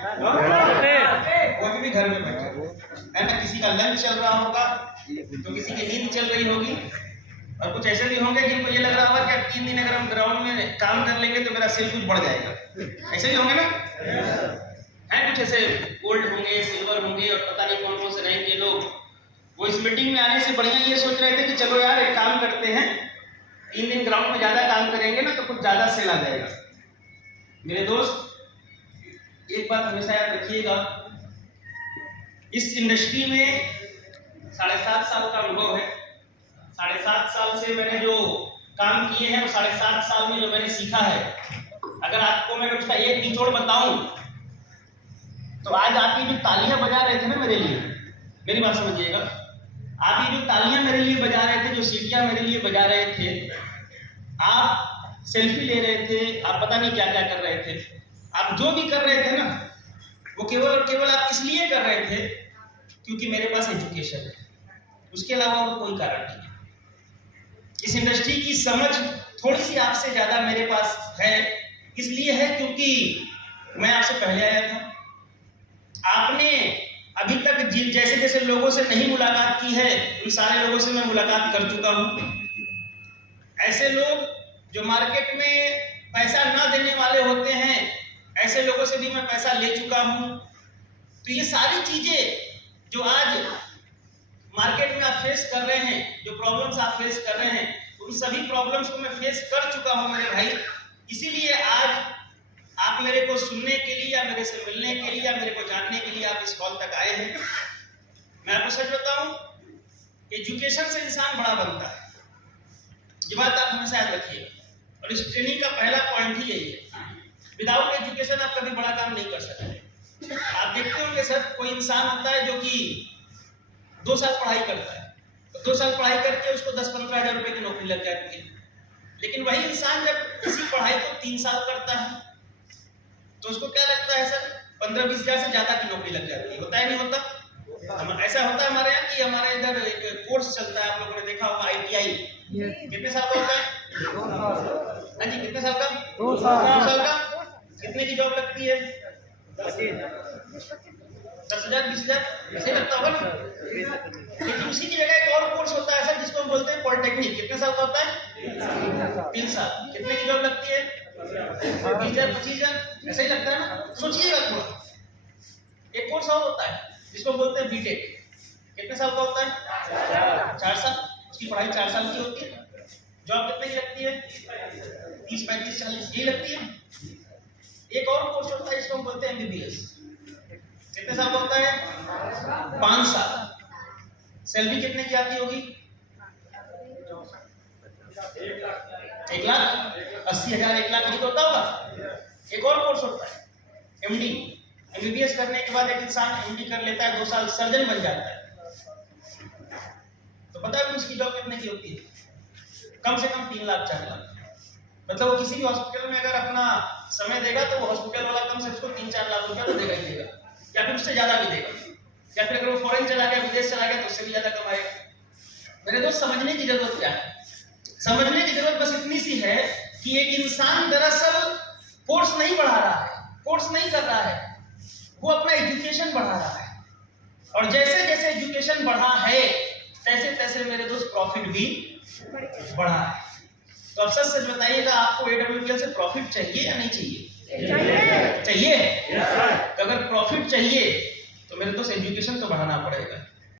वो भी घर में बैठे है ना, किसी का लंच चल रहा होगा तो किसी की नींद चल रही होगी, और कुछ ऐसे भी होंगे जिनको ये लग रहा होगा कि 3 दिन अगर हम ग्राउंड में काम कर लेंगे तो मेरा सेल कुछ बढ़ जाएगा। ऐसे भी होंगे ना, हैं कुछ ऐसे गोल्ड होंगे, सिल्वर होंगे और पता नहीं कौन कौन से रहेंगे लोग। वो इस मीटिंग में आने से बढ़िया ये सोच रहे थे कि चलो यार एक काम करते हैं, 3 दिन ग्राउंड में ज्यादा काम करेंगे ना तो कुछ ज्यादा सेल आ जाएगा। मेरे दोस्त एक बात हमेशा याद रखिएगा, इस इंडस्ट्री में 7.5 साल का अनुभव है। 7.5 साल से मैंने जो काम किए हैं, 7.5 साल में जो मैंने सीखा है, अगर आपको मैं उसका एक निचोड़ बताऊं तो आज आप ये जो तालियां बजा रहे थे ना मेरे लिए, मेरी बात समझिएगा, आप ये जो तालियां मेरे लिए बजा रहे थे, जो सीटियां मेरे लिए बजा रहे थे, आप सेल्फी ले रहे थे, आप पता नहीं क्या क्या कर रहे थे, आप जो भी कर रहे थे ना वो केवल और केवल आप इसलिए कर रहे थे क्योंकि मेरे पास एजुकेशन है, उसके अलावा और कोई कारण नहीं है। इस इंडस्ट्री की समझ थोड़ी सी आपसे ज्यादा मेरे पास है, इसलिए है क्योंकि मैं आपसे पहले आया था। आपने अभी तक जैसे जैसे लोगों से नहीं मुलाकात की है, उन सारे लोगों से मैं मुलाकात कर चुका हूं। ऐसे लोग जो मार्केट में पैसा ना देने वाले होते हैं, ऐसे लोगों से भी मैं पैसा ले चुका हूं। तो ये सारी चीजें जो आज मार्केट में आप फेस कर रहे हैं, जो प्रॉब्लम्स आप फेस कर रहे हैं, उन सभी प्रॉब्लम्स को मैं फेस कर चुका हूं मेरे भाई। इसीलिए आज आप मेरे को सुनने के लिए या मेरे से मिलने के लिए या मेरे को जानने के लिए आप इस हॉल तक आए हैं। मैं आपको सच बताऊं, एजुकेशन से इंसान बड़ा बनता है, ये बात आप हमेशा याद रखिए। और इस ट्रेनिंग का पहला पॉइंट ही यही है, विदाउट एजुकेशन आप कभी बड़ा काम नहीं कर सकते। आप देखते होंगे सर, कोई इंसान होता है जो कि 2 साल पढ़ाई करता है, तो 2 साल पढ़ाई करके उसको 10-15 हज़ार रुपए की नौकरी लग जाती है। लेकिन वही इंसान जब इसी पढ़ाई को 3 साल करता है तो उसको क्या लगता है सर, 15-20 हज़ार से ज्यादा की नौकरी लग जाती है। होता है नहीं होता? ऐसा होता है हमारे यहाँ कि हमारे इधर एक कोर्स चलता है, आप लोगों ने देखा होगा, ITI। कितने साल का होता है? हाँ जी, कितने साल का? 2 साल का। कितने की जॉब लगती है? 10,000 20,000 ऐसे लगता होगा ना। लेकिन उसी की जगह एक और कोर्स होता है सर, जिसको हम बोलते हैं पॉलिटेक्निक। कितने साल का होता है? 3 साल। कितने की जॉब लगती है? 20,000 25,000 ऐसे ही लगता है ना। सोचिएगा थोड़ा। एक कोर्स और होता है जिसको बोलते हैं बीटेक। कितने साल का होता है? 4 साल। उसकी पढ़ाई 4 साल की होती है। जॉब कितने की लगती है? 30 35 40 ये लगती है। एक और कोर्स होता है जिसको हम बोलते हैं MBBS। कितने साल का होता है? 5 साल। सैलरी कितने की आती होगी? 1,80,000 1,00,000 की होता होगा। एक और कोर्स होता है MD। MBBS करने के बाद एक इंसान MD कर लेता है, 2 साल सर्जन बन जाता है। तो पता है उसकी जॉब कितने की होती है? कम से कम 3 लाख 4 लाख। मतलब वो किसी भी हॉस्पिटल में अगर अपना समय देगा तो वो हॉस्पिटल वाला कम से कम 3-4 लाख रुपया तो देगा ही देगा, या फिर उससे ज्यादा भी देगा। या फिर अगर वो फॉरेन चला गया, विदेश चला गया, तो उससे भी ज्यादा कमाएगा। मेरे दोस्त, समझने की जरूरत क्या है? समझने की जरूरत बस इतनी सी है कि एक इंसान दरअसल कोर्स नहीं बढ़ा रहा है, कोर्स नहीं कर रहा है, वो अपना एजुकेशन बढ़ा रहा है। और जैसे जैसे एजुकेशन बढ़ा है तैसे तैसे मेरे दोस्त प्रॉफिट भी बढ़ा है। तो अब सच बताइएगा, आपको AWPL से प्रॉफिट चाहिए या नहीं चाहिए? चाहिए। तो अगर प्रॉफिट चाहिए तो मेरे दोस्त एजुकेशन तो बढ़ाना पड़ेगा।